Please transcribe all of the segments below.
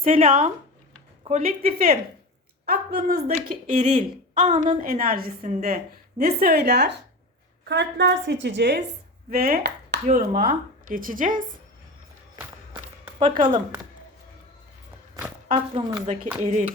Selam. Kolektifim. Aklınızdaki eril anın enerjisinde ne söyler? Kartlar seçeceğiz ve yoruma geçeceğiz. Bakalım. Aklımızdaki eril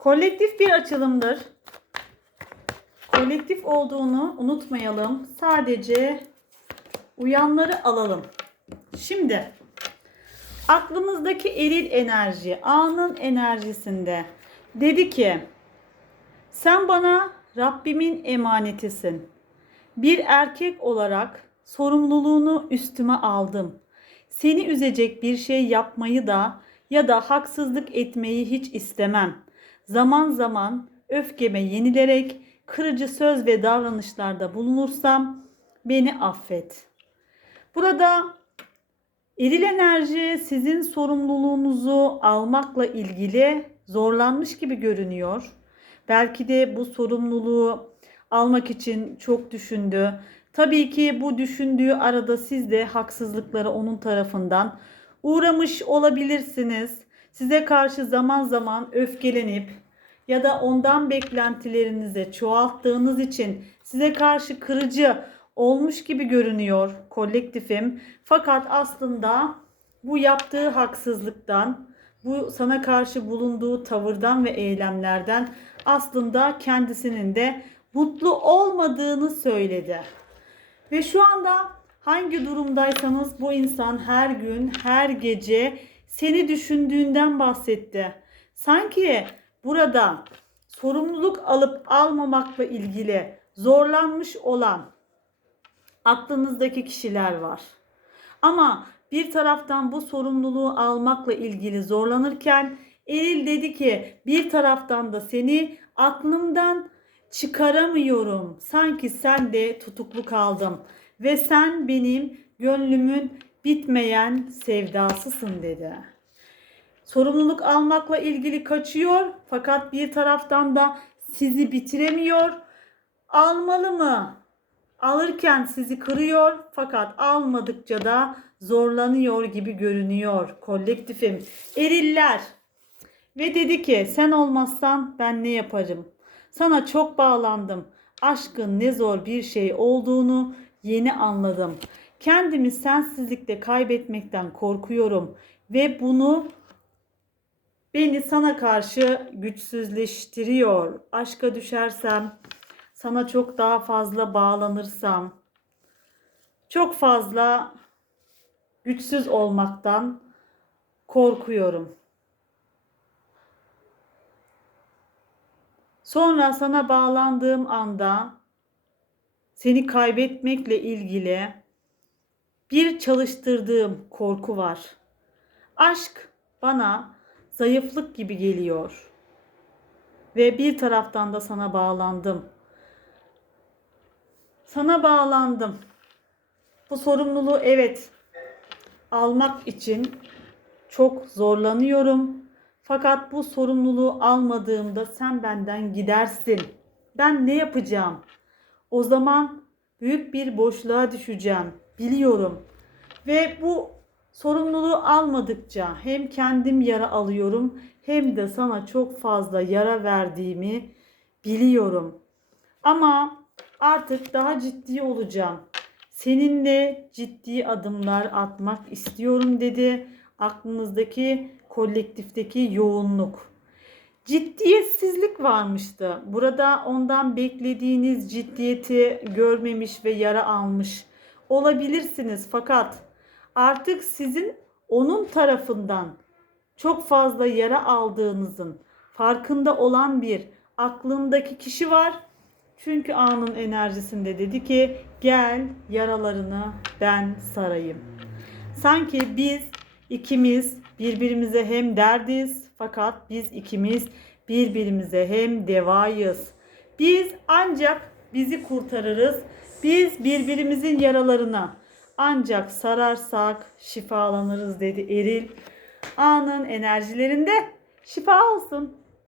kolektif bir açılımdır. Kolektif olduğunu unutmayalım. Sadece uyanları alalım. Şimdi aklımızdaki eril enerji, anın enerjisinde dedi ki sen bana Rabbimin emanetisin. Bir erkek olarak sorumluluğunu üstüme aldım. Seni üzecek bir şey yapmayı da ya da haksızlık etmeyi hiç istemem. Zaman zaman öfkeme yenilerek kırıcı söz ve davranışlarda bulunursam beni affet. Burada eril enerji sizin sorumluluğunuzu almakla ilgili zorlanmış gibi görünüyor. Belki de bu sorumluluğu almak için çok düşündü. Tabii ki bu düşündüğü arada siz de haksızlıklara onun tarafından uğramış olabilirsiniz. Size karşı zaman zaman öfkelenip ya da ondan beklentilerinizi çoğalttığınız için size karşı kırıcı olmuş gibi görünüyor kolektifim. Fakat aslında bu yaptığı haksızlıktan, bu sana karşı bulunduğu tavırdan ve eylemlerden aslında kendisinin de mutlu olmadığını söyledi. Ve şu anda hangi durumdaysanız bu insan her gün, her gece seni düşündüğünden bahsetti. Sanki burada sorumluluk alıp almamakla ilgili zorlanmış olan aklınızdaki kişiler var. Ama bir taraftan bu sorumluluğu almakla ilgili zorlanırken Eril dedi ki bir taraftan da seni aklımdan çıkaramıyorum. Sanki sen de tutuklu kaldım ve sen benim gönlümün bitmeyen sevdasısın dedi. Sorumluluk almakla ilgili kaçıyor fakat bir taraftan da sizi bitiremiyor. Almalı mı? Alırken sizi kırıyor fakat almadıkça da zorlanıyor gibi görünüyor kolektifim. Eriller ve dedi ki sen olmazsan ben ne yaparım? Sana çok bağlandım. Aşkın ne zor bir şey olduğunu yeni anladım. Kendimi sensizlikte kaybetmekten korkuyorum ve bunu beni sana karşı güçsüzleştiriyor. Aşka düşersem, sana çok daha fazla bağlanırsam, çok fazla güçsüz olmaktan korkuyorum. Sonra sana bağlandığım anda seni kaybetmekle ilgili bir çalıştırdığım korku var. Aşk bana zayıflık gibi geliyor. Ve bir taraftan da sana bağlandım. Sana bağlandım. Bu sorumluluğu evet almak için çok zorlanıyorum. Fakat bu sorumluluğu almadığımda sen benden gidersin. Ben ne yapacağım? O zaman büyük bir boşluğa düşeceğim. Biliyorum. Ve bu sorumluluğu almadıkça hem kendim yara alıyorum hem de sana çok fazla yara verdiğimi biliyorum. Ama artık daha ciddi olacağım. Seninle ciddi adımlar atmak istiyorum dedi. Aklınızdaki kolektifteki yoğunluk. Ciddiyetsizlik varmıştı. Burada ondan beklediğiniz ciddiyeti görmemiş ve yara almış olabilirsiniz fakat artık sizin onun tarafından çok fazla yara aldığınızın farkında olan bir aklındaki kişi var. Çünkü anın enerjisinde dedi ki gel yaralarını ben sarayım. Sanki biz ikimiz birbirimize hem derdiz fakat biz ikimiz birbirimize hem devayız. Biz ancak bizi kurtarırız. Biz birbirimizin yaralarına ancak sararsak şifalanırız dedi Eril. Anın enerjilerinde şifa olsun.